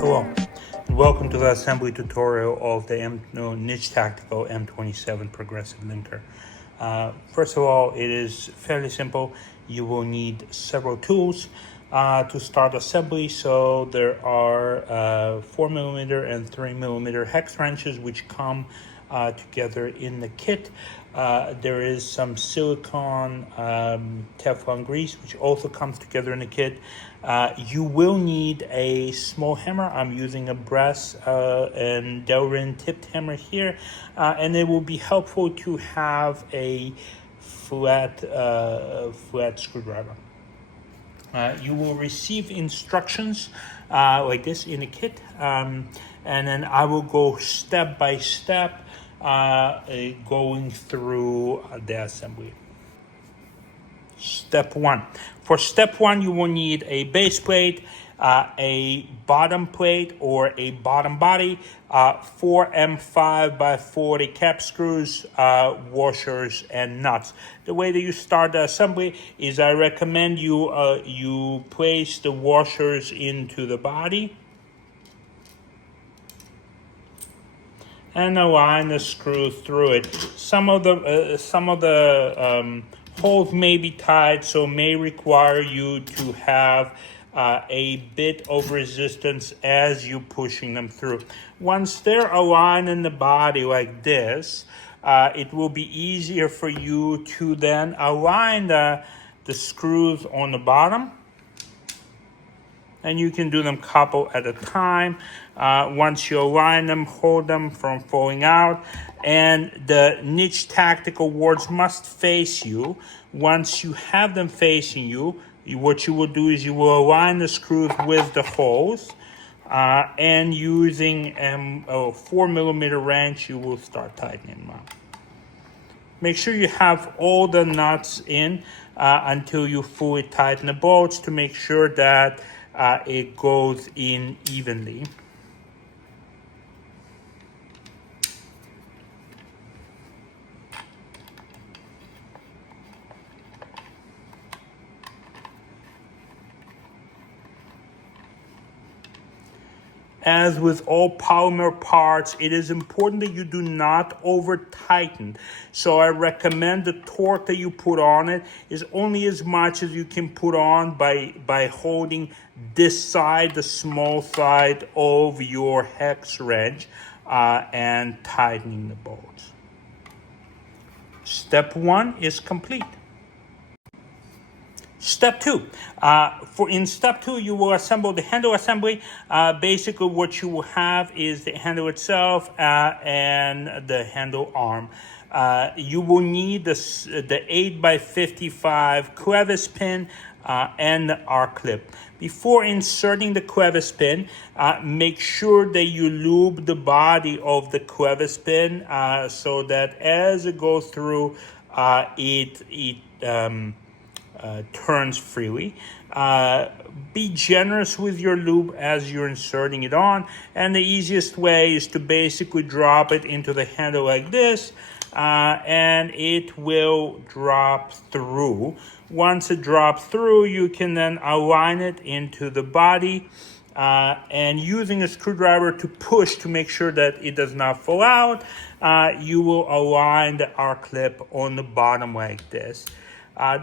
Hello, and welcome to the assembly tutorial of the Niche Tactical M27 progressive linker. First of all, it is fairly simple. You will need several tools to start assembly. So there are 4mm and 3mm hex wrenches which come together in the kit. There is some silicone Teflon grease which also comes together in the kit. You will need a small hammer. I'm using a brass and Delrin tipped hammer here, and it will be helpful to have a flat screwdriver. You will receive instructions like this in the kit, and then I will go step by step going through the assembly. Step 1. For step 1, you will need a base plate, a bottom plate or a bottom body, 4 M5x40 cap screws, washers, and nuts. The way that you start the assembly is I recommend you place the washers into the body and align the screw through it. Some of the holes may be tight, so may require you to have a bit of resistance as you're pushing them through. Once they're aligned in the body like this, it will be easier for you to then align the screws on the bottom. And you can do them couple at a time. Once you align them, hold them from falling out. And the Niche Tactical wards must face you. Once you have them facing you, what you will do is you will align the screws with the holes. And using a 4mm wrench, you will start tightening them up. Make sure you have all the nuts in until you fully tighten the bolts to make sure that it goes in evenly. As with all polymer parts, it is important that you do not over tighten. So I recommend the torque that you put on it is only as much as you can put on by holding this side, the small side of your hex wrench, and tightening the bolts. Step 1 is complete. Step 2. In step 2, you will assemble the handle assembly. Basically, what you will have is the handle itself and the handle arm. You will need the 8x55 clevis pin and the R-clip. Before inserting the clevis pin, make sure that you lube the body of the clevis pin so that as it goes through, it turns freely. Be generous with your lube as you're inserting it on, and the easiest way is to basically drop it into the handle like this, and it will drop through. Once it drops through, you can then align it into the body, and using a screwdriver to push to make sure that it does not fall out, you will align the R-clip on the bottom like this.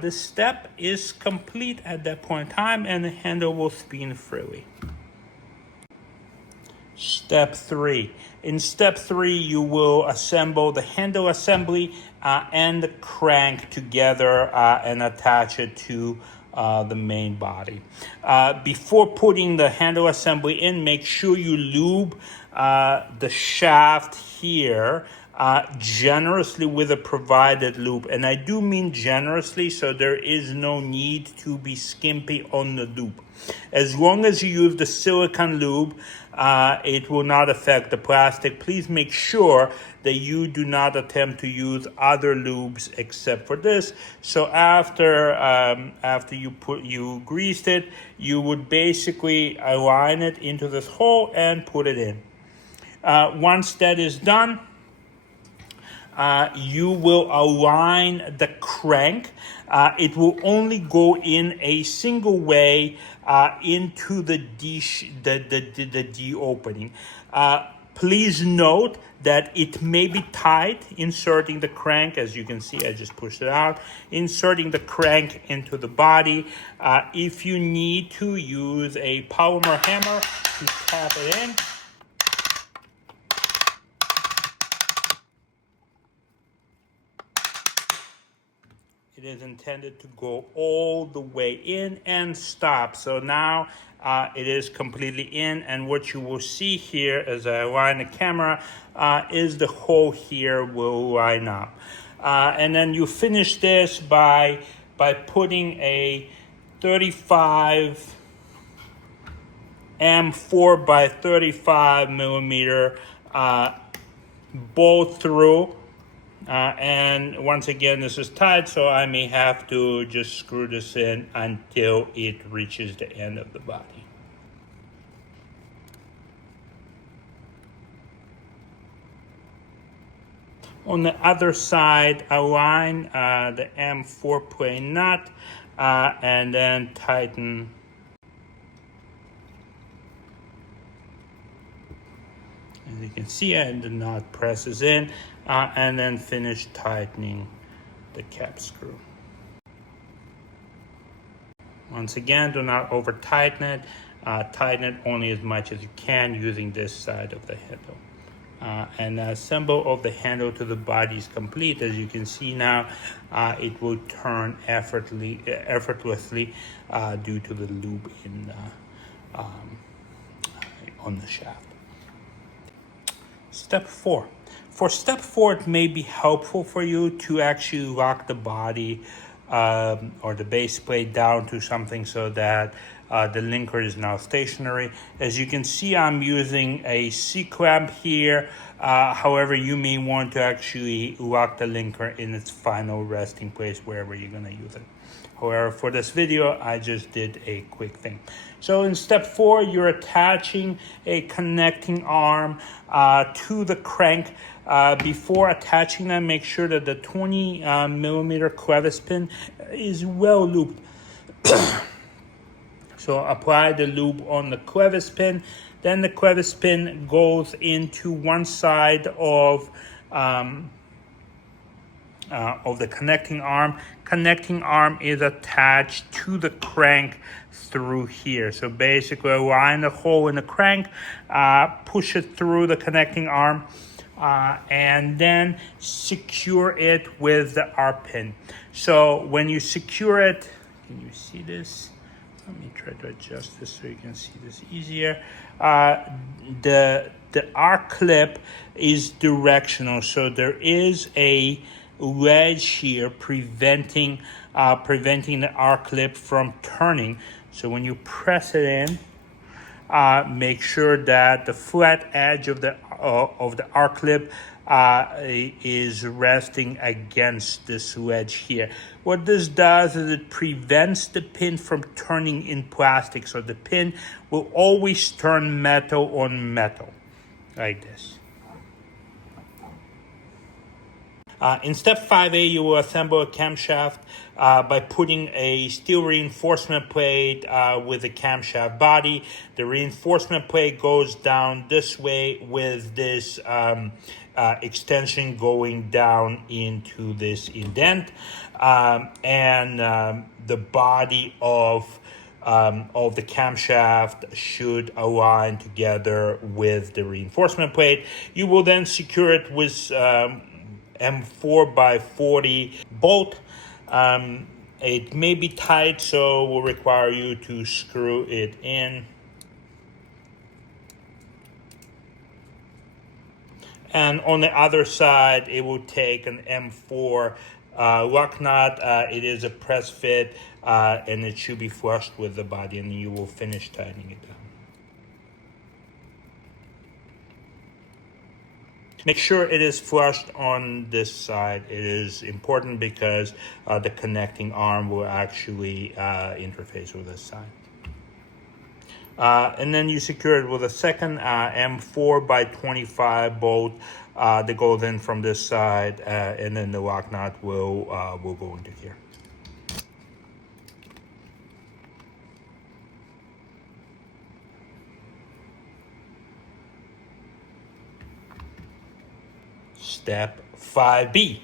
The step is complete at that point in time, and the handle will spin freely. Step 3. In step 3, you will assemble the handle assembly and the crank together and attach it to the main body. Before putting the handle assembly in, make sure you lube the shaft here generously with a provided lube. And I do mean generously, so there is no need to be skimpy on the lube. As long as you use the silicone lube, it will not affect the plastic. Please make sure that you do not attempt to use other lubes except for this. So after you greased it, you would basically align it into this hole and put it in. Once that is done, you will align the crank. It will only go in a single way into the D opening. Please note that it may be tight inserting the crank. As you can see, I just pushed it out. Inserting the crank into the body. If you need to, use a polymer hammer to tap it in. It is intended to go all the way in and stop. So now it is completely in, and what you will see here as I align the camera is the hole here will line up. And then you finish this by putting a 35 M4 by 35 millimeter bolt through. And once again, this is tight, so I may have to just screw this in until it reaches the end of the body. On the other side, align the M4 plane nut and then tighten. As you can see, and the knot presses in, and then finish tightening the cap screw. Once again, do not over tighten it. Tighten it only as much as you can using this side of the handle. And the assemble of the handle to the body is complete. As you can see now, it will turn effortlessly due to the lube on the shaft. Step 4. For step 4, it may be helpful for you to actually lock the body or the base plate down to something so that the linker is now stationary. As you can see, I'm using a C-clamp here. However, you may want to actually lock the linker in its final resting place wherever you're going to use it. However, for this video, I just did a quick thing. So in step 4, you're attaching a connecting arm to the crank. Before attaching them, make sure that the 20 millimeter clevis pin is well looped. So apply the lube on the clevis pin. Then the clevis pin goes into one side of the connecting arm. Connecting arm is attached to the crank through here. So basically align the hole in the crank, push it through the connecting arm, and then secure it with the R pin. So when you secure it, can you see this? Let me try to adjust this so you can see this easier. The R clip is directional, so there is a wedge here preventing the R clip from turning. So when you press it in, make sure that the flat edge of the R clip is resting against this wedge here. What this does is it prevents the pin from turning in plastic, so the pin will always turn metal on metal like this. In step 5A, you will assemble a camshaft by putting a steel reinforcement plate with a camshaft body. The reinforcement plate goes down this way with this extension going down into this indent, and the body of the camshaft should align together with the reinforcement plate. You will then secure it with M4 by 40 bolt. It may be tight, so will require you to screw it in. And on the other side, it will take an M4 lock nut. It is a press fit, and it should be flushed with the body, and you will finish tightening it down. Make sure it is flushed on this side. It is important because the connecting arm will actually interface with this side. And then you secure it with a second M4 by 25 bolt that goes in from this side, and then the lock nut will go into here. Step 5B.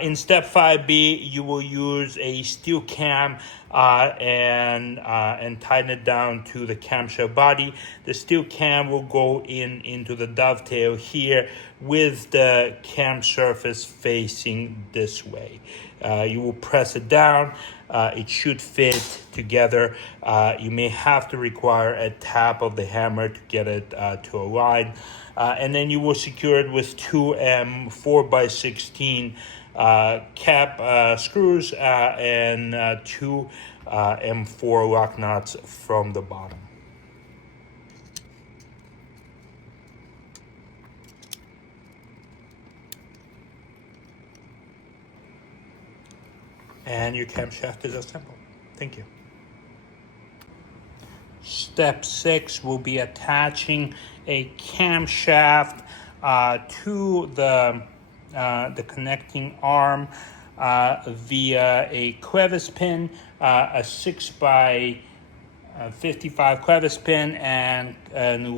In step 5B, you will use a steel cam and tighten it down to the camshaft body. The steel cam will go into the dovetail here with the cam surface facing this way. You will press it down. It should fit together. You may have to require a tap of the hammer to get it to align. And then you will secure it with two 4x16 cap screws and two M4 lock nuts from the bottom. And your camshaft is assembled. Thank you. Step 6 will be attaching a camshaft to the connecting arm via a clevis pin, a 6x55 clevis pin, and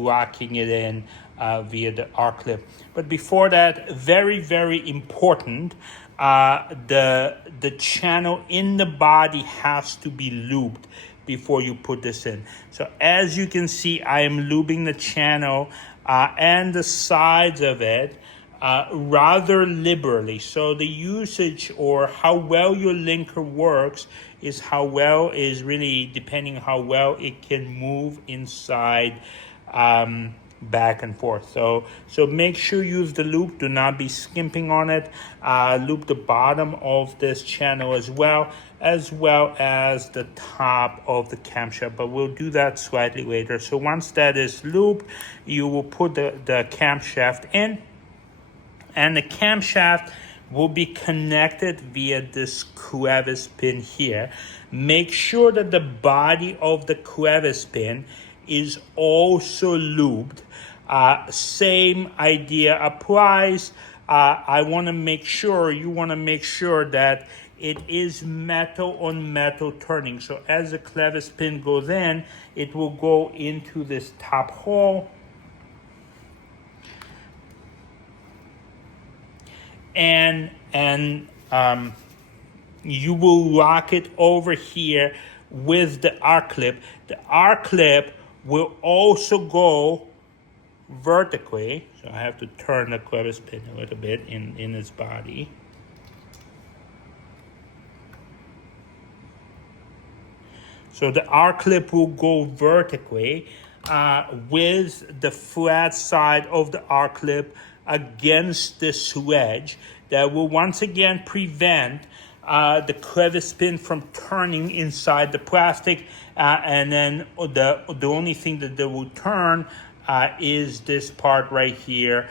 locking it in via the R-clip. But before that, very, very important, the channel in the body has to be lubed before you put this in. So as you can see, I am lubing the channel and the sides of it rather liberally. So the usage or how well your linker works is really depending how well it can move inside back and forth. So make sure you use the loop. Do not be skimping on it. Loop the bottom of this channel as well as the top of the camshaft, but we'll do that slightly later. So once that is looped, you will put the camshaft in, and the camshaft will be connected via this clevis pin here. Make sure that the body of the clevis pin is also lubed. Same idea applies. You want to make sure that it is metal on metal turning. So as the clevis pin goes in, it will go into this top hole. And you will lock it over here with the R-clip. The R-clip will also go vertically. So I have to turn the clevis pin a little bit in its body. So the R-clip will go vertically with the flat side of the R-clip against this wedge. That will once again prevent the clevis pin from turning inside the plastic, and then the only thing that they will turn is this part right here,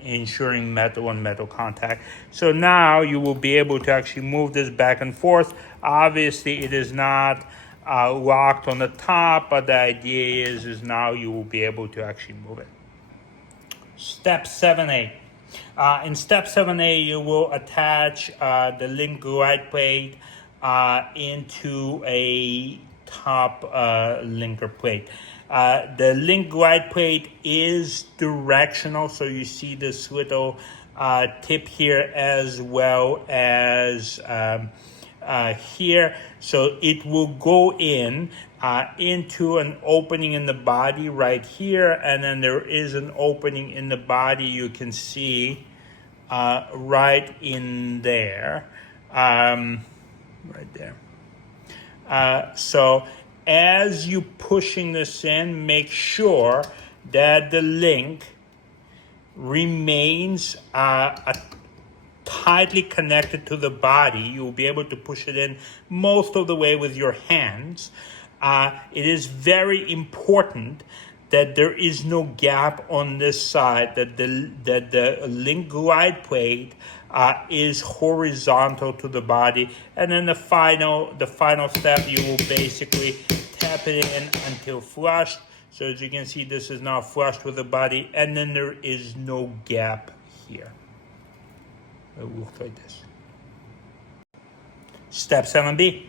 ensuring metal on metal contact. So now you will be able to actually move this back and forth. Obviously it is not locked on the top, but the idea is now you will be able to actually move it. Step 7A. In step 7A, you will attach the link glide plate into a top linker plate. The link glide plate is directional, so you see this little tip here as well as here. So it will go into an opening in the body right here, and then there is an opening in the body you can see right in there, right there. So as you pushing this in, make sure that the link remains tightly connected to the body. You'll be able to push it in most of the way with your hands. It is very important that there is no gap on this side, that the link glide plate is horizontal to the body. And then the final step, you will basically tap it in until flushed. So as you can see, this is now flushed with the body, and then there is no gap here. It will look like this. Step 7B.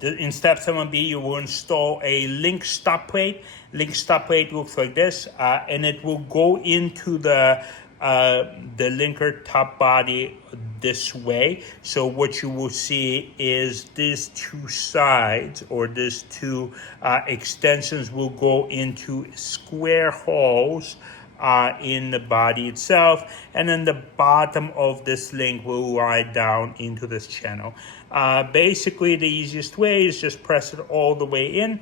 In step 7B, you will install a link stop plate. Link stop plate looks like this, and it will go into the linker top body this way. So what you will see is these two sides, or these two extensions, will go into square holes in the body itself, and then the bottom of this link will lie down into this channel. Basically, the easiest way is just press it all the way in,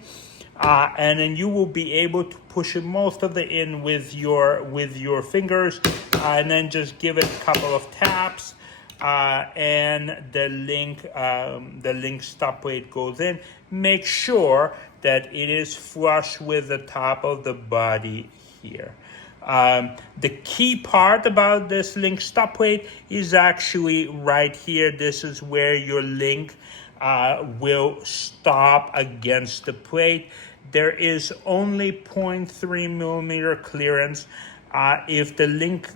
and then you will be able to push it most of the in with your fingers, and then just give it a couple of taps, and the link stop plate goes in. Make sure that it is flush with the top of the body here. The key part about this link stop plate is actually right here. This is where your link will stop against the plate. There is only 0.3 millimeter clearance. If the link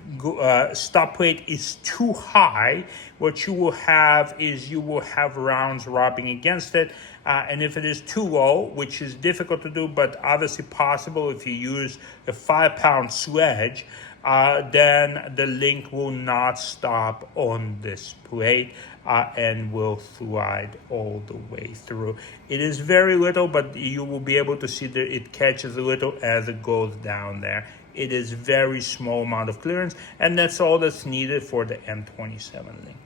stop plate is too high, what you will have is you will have rounds rubbing against it. And if it is too low, which is difficult to do, but obviously possible if you use a 5-pound sledge, then the link will not stop on this plate and will slide all the way through. It is very little, but you will be able to see that it catches a little as it goes down there. It is very small amount of clearance, and that's all that's needed for the M27 link.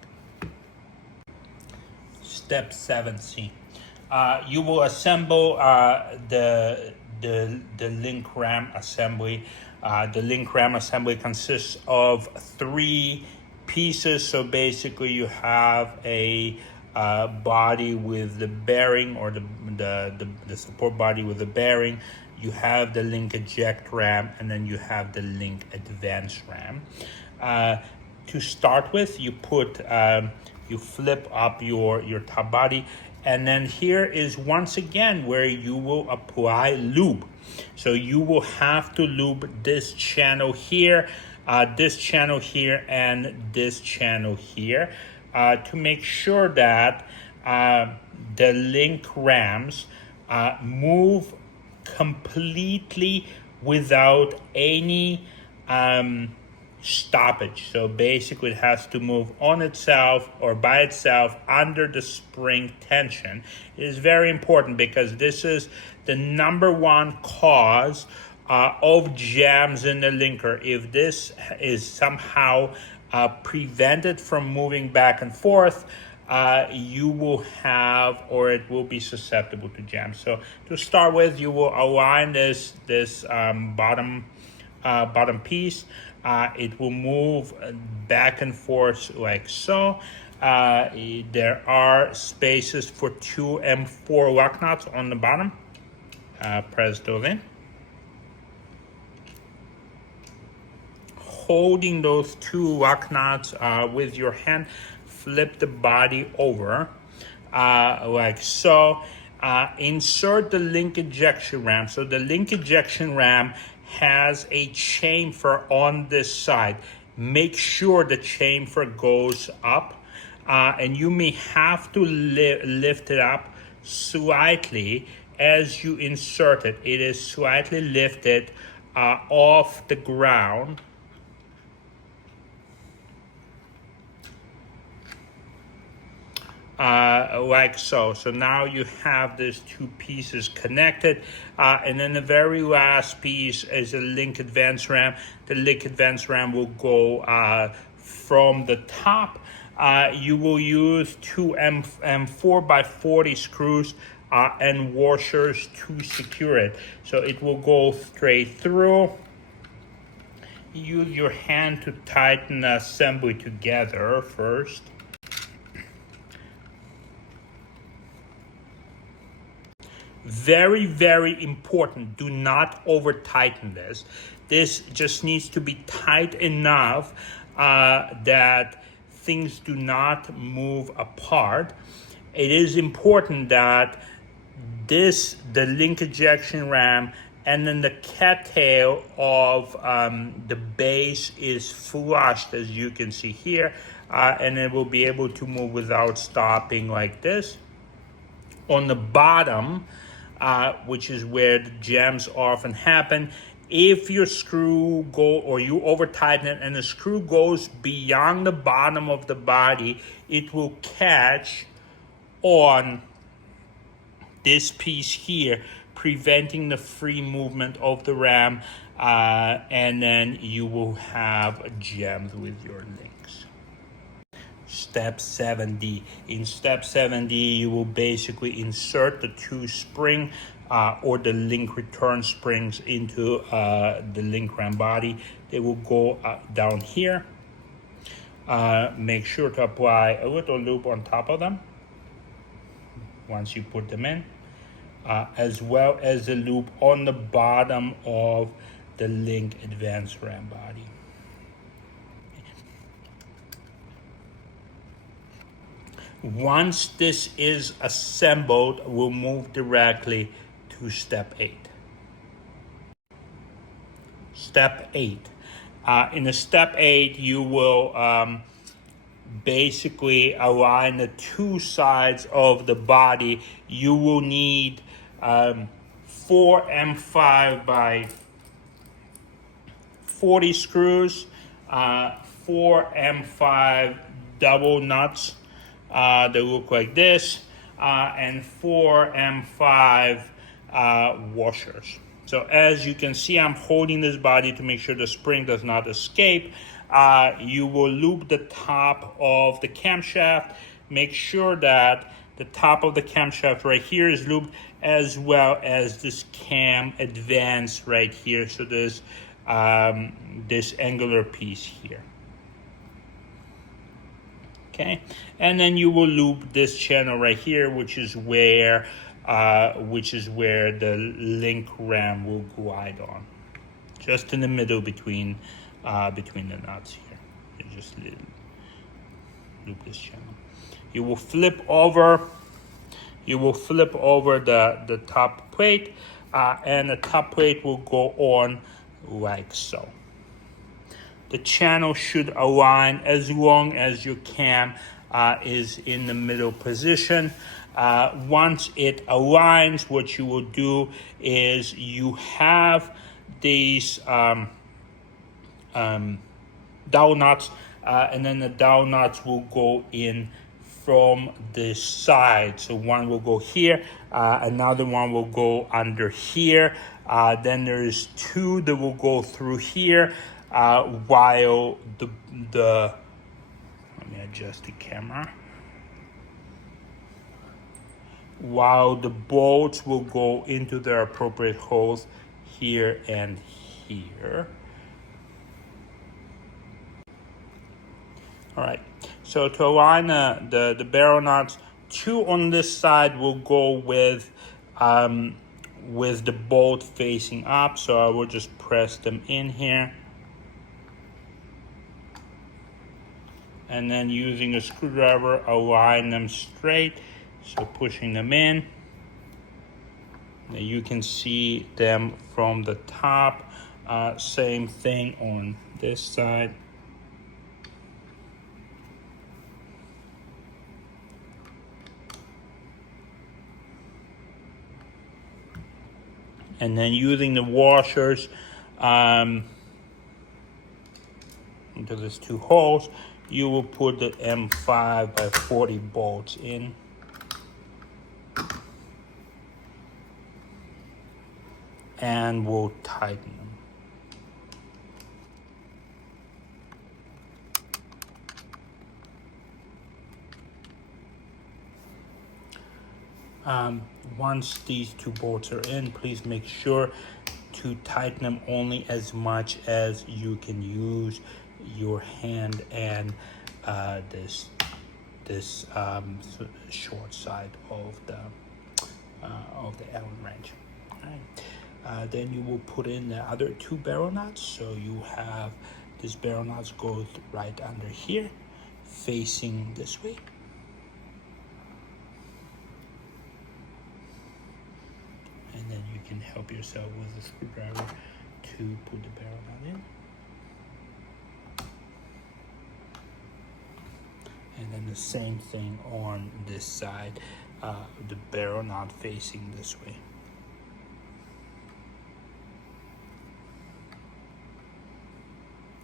Step 7C. You will assemble the link ram assembly. The link ram assembly consists of 3 pieces. So basically, you have a body with the bearing, or the support body with the bearing. You have the link eject ram, and then you have the link advance ram. To start with, you flip up your top body, and then here is once again where you will apply lube. So you will have to lube this channel here, and this channel here, to make sure that the link rams move completely without any stoppage. So basically it has to move on itself or by itself under the spring tension. It is very important because this is the number one cause of jams in the linker. If this is somehow prevented from moving back and forth, you will have, or it will be susceptible to jams. So to start with, you will align this bottom piece. It will move back and forth like so. There are spaces for 2 M4 lock nuts on the bottom. Press those in. Holding those 2 lock nuts with your hand, flip the body over like so. Insert the link ejection ram. So the link ejection ram has a chamfer on this side. Make sure the chamfer goes up, and you may have to lift it up slightly as you insert it. It is slightly lifted off the ground. Like so. So now you have these 2 pieces connected, and then the very last piece is a link advance ram. The link advance ram will go from the top. You will use 2 M4x40 screws and washers to secure it. So it will go straight through. Use your hand to tighten the assembly together first. Very, very important. Do not over tighten this. This just needs to be tight enough that things do not move apart. It is important that the link ejection ram, and then the cattail of the base is flushed, as you can see here, and it will be able to move without stopping like this. On the bottom, which is where the jams often happen, if your screw or you over tighten it and the screw goes beyond the bottom of the body, it will catch on this piece here, preventing the free movement of the ram, and then you will have jams with your links. Step 7D. In step 7D, you will basically insert the two spring or the link return springs into the link ram body. They will go down here. Make sure to apply a little loop on top of them once you put them in, as well as the loop on the bottom of the link advanced ram body. Once this is assembled, we'll move directly to step 8. Step 8. In the step 8, you will basically align the two sides of the body. You will need 4 M5 by 40 screws, 4 M5 double nuts. They look like this, and 4 M5 washers. So as you can see, I'm holding this body to make sure the spring does not escape. You will loop the top of the camshaft. Make sure that the top of the camshaft right here is looped, as well as this cam advance right here. So there's this angular piece here. Okay, and then you will loop this channel right here, which is where the link ram will glide on, just in the middle between the nuts here. You just loop this channel. You will flip over the top plate, and the top plate will go on like so. The channel should align as long as your cam is in the middle position. Once it aligns, what you will do is you have these dowel nuts, and then the dowel nuts will go in from this side. So one will go here, another one will go under here. Then there's 2 that will go through here. While the let me adjust the camera. While the bolts will go into their appropriate holes here and here. All right. So to align the barrel nuts, 2 on this side will go with the bolt facing up. So I will just press them in here. And then using a screwdriver, align them straight. So pushing them in. Now you can see them from the top. Same thing on this side. And then using the washers into these 2 holes, you will put the M5 by 40 bolts in. And we'll tighten them. Once these 2 bolts are in, please make sure to tighten them only as much as you can use your hand and this short side of the Allen wrench. All right. Then you will put in the other 2 barrel nuts. So you have this barrel nuts goes right under here, facing this way. can help yourself with a screwdriver to put the barrel nut in. And then the same thing on this side, the barrel nut facing this way.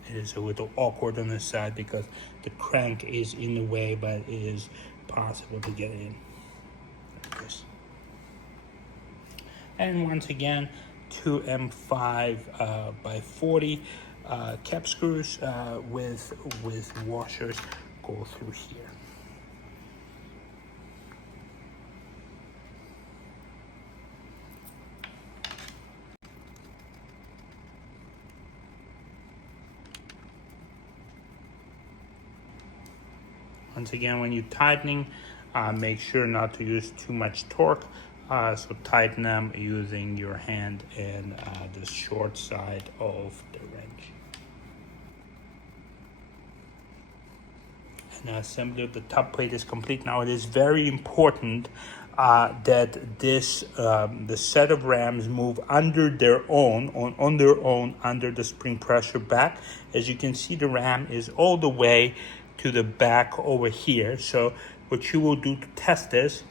It is a little awkward on this side because the crank is in the way, but it is possible to get in like this. And once again, 2 M5 by 40 cap screws with washers go through here. Once again, when you're tightening, make sure not to use too much torque. So tighten them using your hand and the short side of the wrench. And the assembly of the top plate is complete. Now it is very important that this the set of rams move under their own, on their own, under the spring pressure back. As you can see, the ram is all the way to the back over here. So what you will do to test this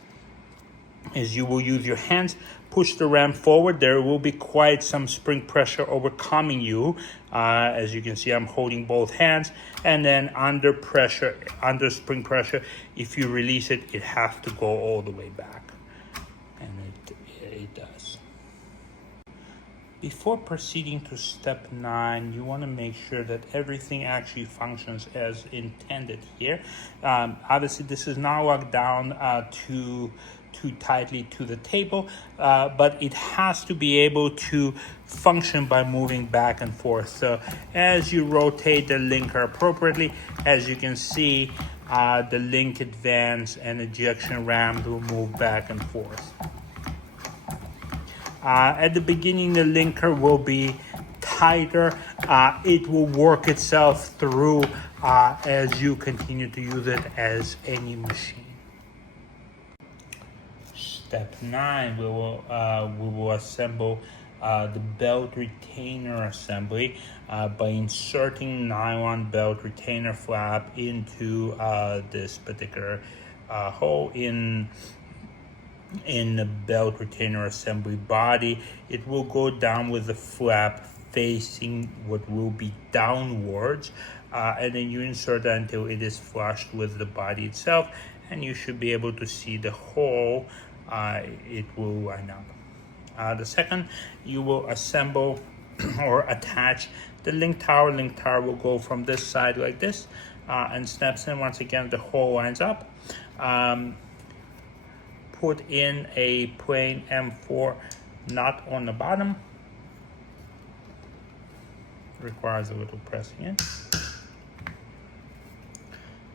is you will use your hands, push the ram forward. There will be quite some spring pressure overcoming you. As you can see, I'm holding both hands, and then under pressure, under spring pressure, if you release it, it has to go all the way back, and it does. Before proceeding to step 9, you want to make sure that everything actually functions as intended here. Obviously, this is not locked down too tightly to the table, but it has to be able to function by moving back and forth. So as you rotate the linker appropriately, as you can see, the link advance and ejection ram will move back and forth. At the beginning, the linker will be tighter. It will work itself through as you continue to use it as any machine. Step 9, we will assemble the belt retainer assembly by inserting nylon belt retainer flap into this particular hole in the belt retainer assembly body. It will go down with the flap facing what will be downwards, and then you insert that until it is flushed with the body itself, and you should be able to see the hole. It will line up. The second, you will assemble or attach the link tower. Link tower will go from this side like this and snaps in. Once again, the hole lines up. Put in a plain M4 nut on the bottom. Requires a little pressing in.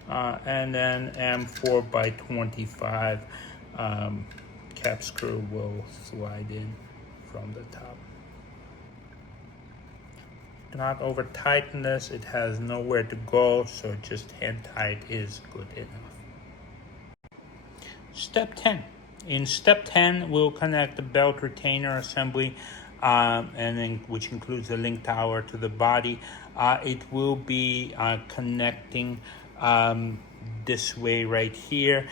And then M4 by 25 cap screw will slide in from the top. Do not over tighten this, it has nowhere to go, so just hand tight is good enough. Step 10. In step 10, we'll connect the belt retainer assembly, and then which includes the link tower to the body. It will be connecting this way right here,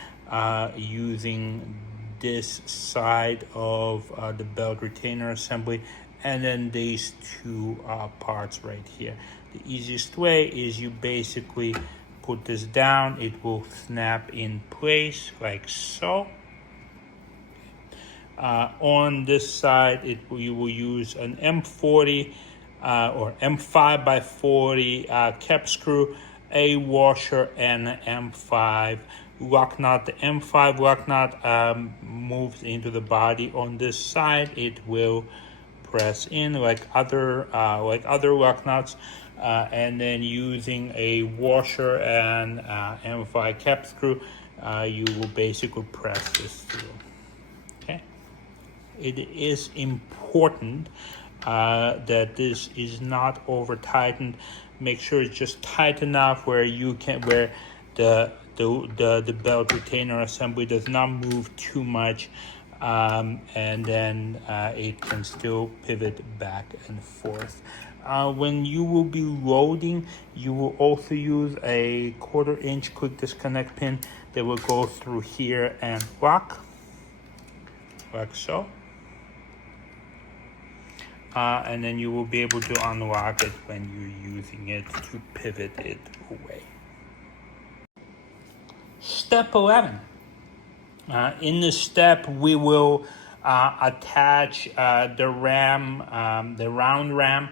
using this side of the belt retainer assembly, and then these two parts right here. The easiest way is you basically put this down. It will snap in place like so. On this side, you will use an M40 or M5 by 40 cap screw, a washer, and an M5 lock nut. The M5 lock nut moves into the body. On this side, it will press in like other lock nuts, and then using a washer and M5 cap screw, you will basically press this through. Okay, it is important that this is not over tightened. Make sure it's just tight enough where the belt retainer assembly does not move too much, and then it can still pivot back and forth. When you will be loading, you will also use a 1/4 inch quick disconnect pin that will go through here and lock, like so. And then you will be able to unlock it when you're using it to pivot it away. Step 11. In this step, we will attach the ram, the round ram,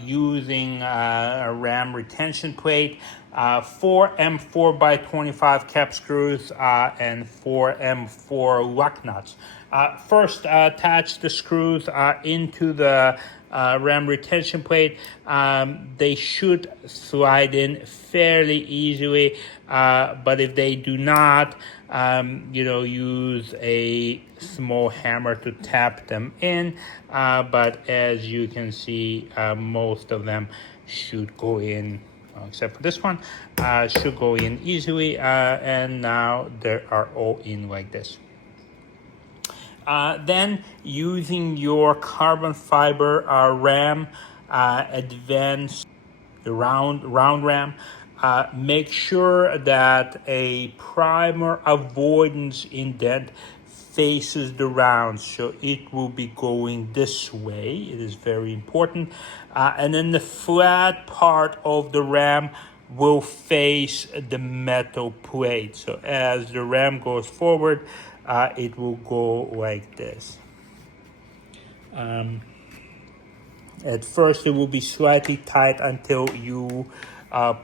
using a ram retention plate, 4 M4 by 25 cap screws, and 4 M4 luck nuts. First, attach the screws into the ram retention plate. They should slide in fairly easily, but if they do not, use a small hammer to tap them in. But as you can see, most of them should go in, except for this one, should go in easily. And now they are all in like this. Then using your carbon fiber ram, advanced the round ram, make sure that a primer avoidance indent faces the round, so it will be going this way. It is very important. And then the flat part of the ram will face the metal plate. So as the ram goes forward, it will go like this. At first, it will be slightly tight until you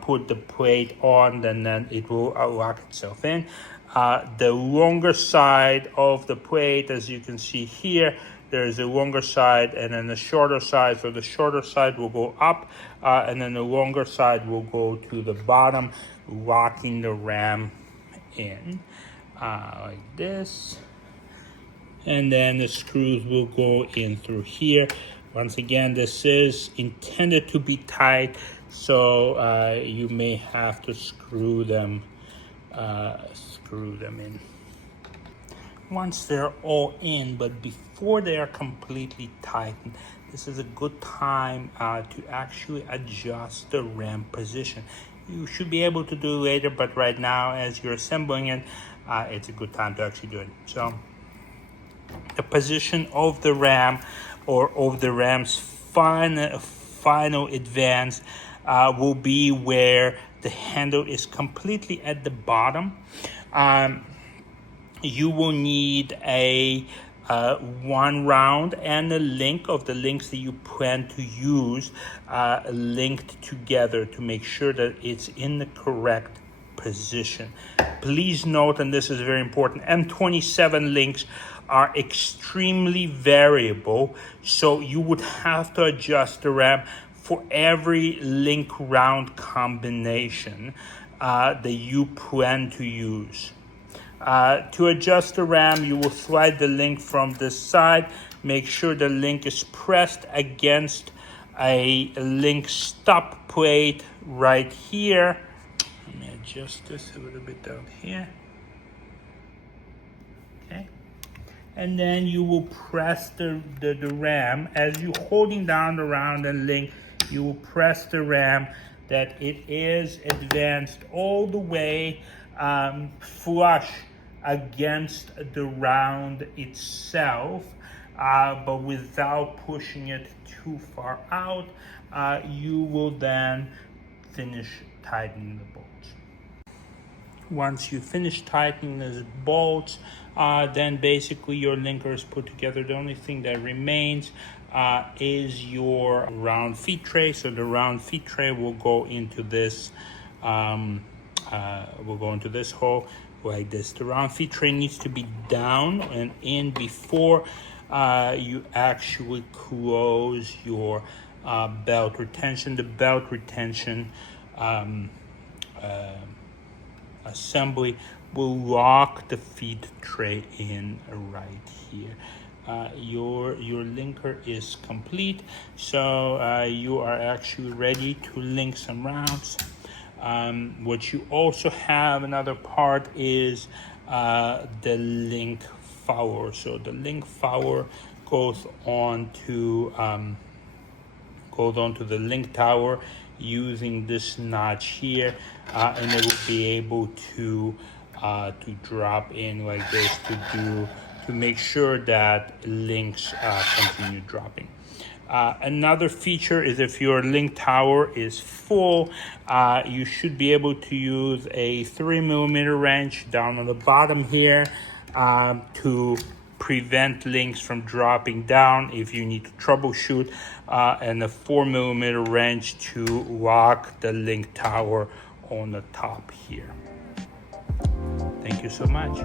put the plate on, and then it will lock itself in. The longer side of the plate, as you can see here, there is a longer side and then the shorter side. So the shorter side will go up, and then the longer side will go to the bottom, locking the ram in like this. And then the screws will go in through here. Once again, this is intended to be tight, so you may have to screw them in. Once they're all in, but before they are completely tightened, this is a good time to actually adjust the ram position. You should be able to do it later, but right now, as you're assembling it, it's a good time to actually do it. So the position of the ram, or of the ram's final advance, will be where the handle is completely at the bottom. You will need a one round and a link of the links that you plan to use linked together to make sure that it's in the correct position. Please note, and this is very important, M27 links are extremely variable, so you would have to adjust the ram for every link round combination that you plan to use. To adjust the ram, you will slide the link from this side. Make sure the link is pressed against a link stop plate right here. Let me adjust this a little bit down here. Okay. And then you will press the ram. As you're holding down the round and link, you will press the ram that it is advanced all the way flush against the round itself, but without pushing it too far out. You will then finish tightening the bolts. Once you finish tightening the bolts, then basically your linker is put together. The only thing that remains is your round feed tray. So the round feed tray will go into this hole like this. The round feed tray needs to be down and in before you actually close your belt retention. The belt retention assembly will lock the feed tray in right here. Your linker is complete, so you are actually ready to link some rounds. What you also have, another part, is the link follower. So the link follower goes on to the link tower using this notch here, and it will be able to drop in like this to make sure that links continue dropping. Another feature is if your link tower is full, you should be able to use a 3mm wrench down on the bottom here to prevent links from dropping down if you need to troubleshoot, and a 4mm wrench to lock the link tower on the top here. Thank you so much.